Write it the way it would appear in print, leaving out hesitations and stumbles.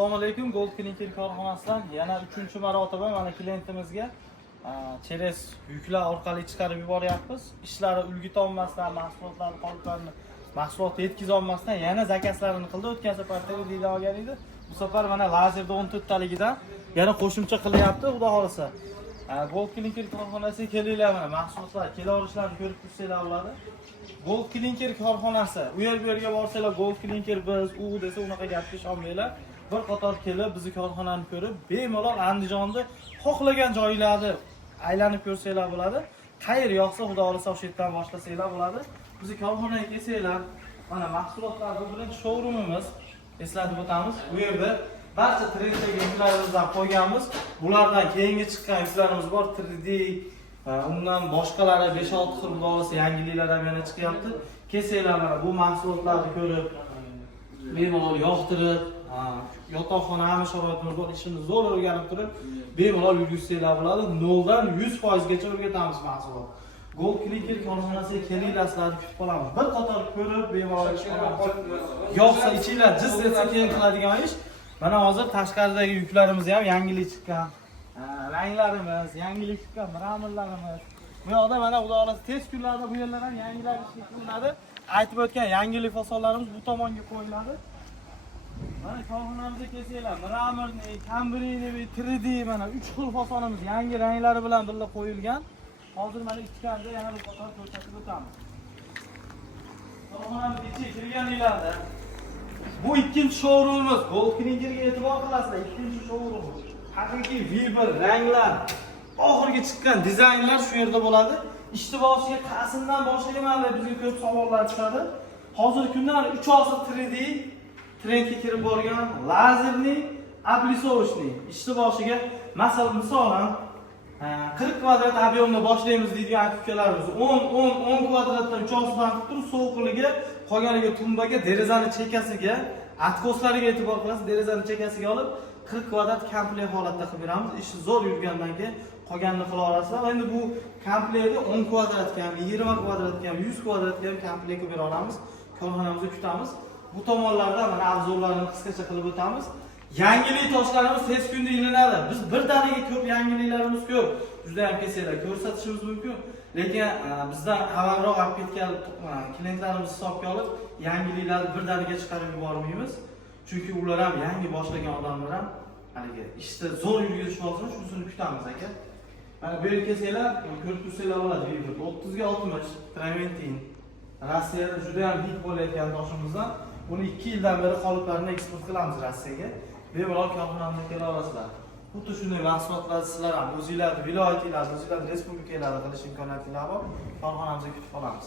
Assalomu alaykum. Gold Clinker korxonasidan yana 3-marotaba mana klientimizga cheres yuklar orqali chiqarib yuboryapmiz. Ishlari ulgita olmasdan, mahsulotlarni qoliplarni mahsulotga yetkiza olmasdan yana zakaslarini qildi. O'tgan safar video olgan edi. Bu safar mana lazerda 14 taligidan yana qo'shimcha qilyapti, xudo xolasa. Gold Clinker korxonasiga kelinglar, mana mahsulotlar kelaverishlarini ko'rib tursanglar bo'ladi. Gold Clinker korxonasi. U yerga borsanglar Gold Clinker biz u desa unaqa gapga ishonmanglar. Bir qator kelib bizni korxonani ko'rib, bemalol Andijonni xohlagan joylarni aylanib ko'rsanglar bo'ladi. Qayer yoqsa xudo xolasa o'sha yerdan boshlasanglar bo'ladi. Bizni korxonaga kelsanglar, mana mahsulotlar bu birinchi showroomimiz. Eslatib o'tamiz. Bu yerda barcha 3D yuklarimizni qo'yganmiz. Bulardan keyingi chiqqan yuklarimiz bor, 3D undan boshqalari 5-6 xil xudo xolasa yangiliklar ham yana chiqyapti. Kelsanglar mana bu mahsulotlarni ko'rib, bemalol yoqtirib, yotoqxona ham sharoitimiz bor, ishimizni zo'r o'rganib turib, bemalol yurgizsanglar bo'ladi. 0 dan 100% gacha o'rgatamiz mahsulot. Gold Clinker korxonasiga kelinglar, sizlarni kutib qolamiz. Bir qator ko'rib, bemalol yoqsa ichinglar, jiz etsa keyin qiladigan ish. Mana hozir tashqaridagi yuklarimiz ham yangilik chiqqan. Ranglarimiz, yangilik chiqqan, mramorlarimiz. Bu yoqda mana xudo xolasa tez kunlarda bu yerlar ham yangilar ishga qilinadi. Aytib o'tgan yangilik fasonlarimiz bu tomonga qo'yiladi. Mana korxonamizga kelsanglar, mramorni, kambrini, 3D mana 3 xil fasonimiz yangi ranglari bilan birga qo'yilgan. Hozir mana ikkitanda yana bir qator ko'rsatib o'tamiz. Korxonamizga ichiga kirganinglarda bu ikkinchi showroomimiz. Gold Clinkerga e'tibor qilasizlar, ikkinchi showroom. Haqiqiy vibr ranglar, oxirgi chiqqan dizaynlar shu yerda bo'ladi. Ishni boshiga qasimdan boshlayman deb bizga ko'p savollar chiqadi. Hozirgi kunda 3 osir 3D trendga kirib borgan lazerli ablisovishni ishni boshiga misolan 40 kvadrat объемda boshlaymiz deydigan aka-ukalarimiz 10 kvadratdan 3 osirdan qilib turib sovuqligi qolganiga tumbaga derazani chekasiga atkoslariga e'tibor qilasiz, derazani chekasiga olib 40 kvadrat komplekt holatda qilib beramiz. Ish zo'r yurgandan keyin qolganini qila olasizlar. Endi bu komplektni 10 kvadratga ham, 20 kvadratga ham, 100 kvadratga ham komplekt qilib bera olamiz. Korxonamizda kutamiz. Bu tomonlarda mana obzorlarni qisqacha qilib o'tamiz. Yangilik toshlarimiz tez kunda ilinadi. Biz birdaniga ko'p yangiliklarimiz ko'p. Juda ham kesanglar ko'rsatishimiz mumkin. Lekin bizdan avvalroq olib ketgan klientlarimiz hisobga olib, yangiliklarni birdaniga chiqarib yubormaymiz. Chunki ular ham yangi boshlagan odamlar ham haligi ishda zo'r yurgizishib olsin, shusini kutamiz aka. Mana bu yerga kelsanglar, ko'rib tursanglar bo'ladi. 30 ga 60 Traventin. Rossiyada juda ham hit bo'layotgan toshimizdan. Buni 2 yildan beri qoliplarni eksport qilamiz Rossiyaga. Bemalol korxonamizga kela olasizlar. Xuddi shunday mahsulotlarni sizlar ham o'zingizlarning viloyatingizda, o'zingizlarning respublikalarda qilish imkoniyatingiz bor. Korxonamizga kutib qolamiz.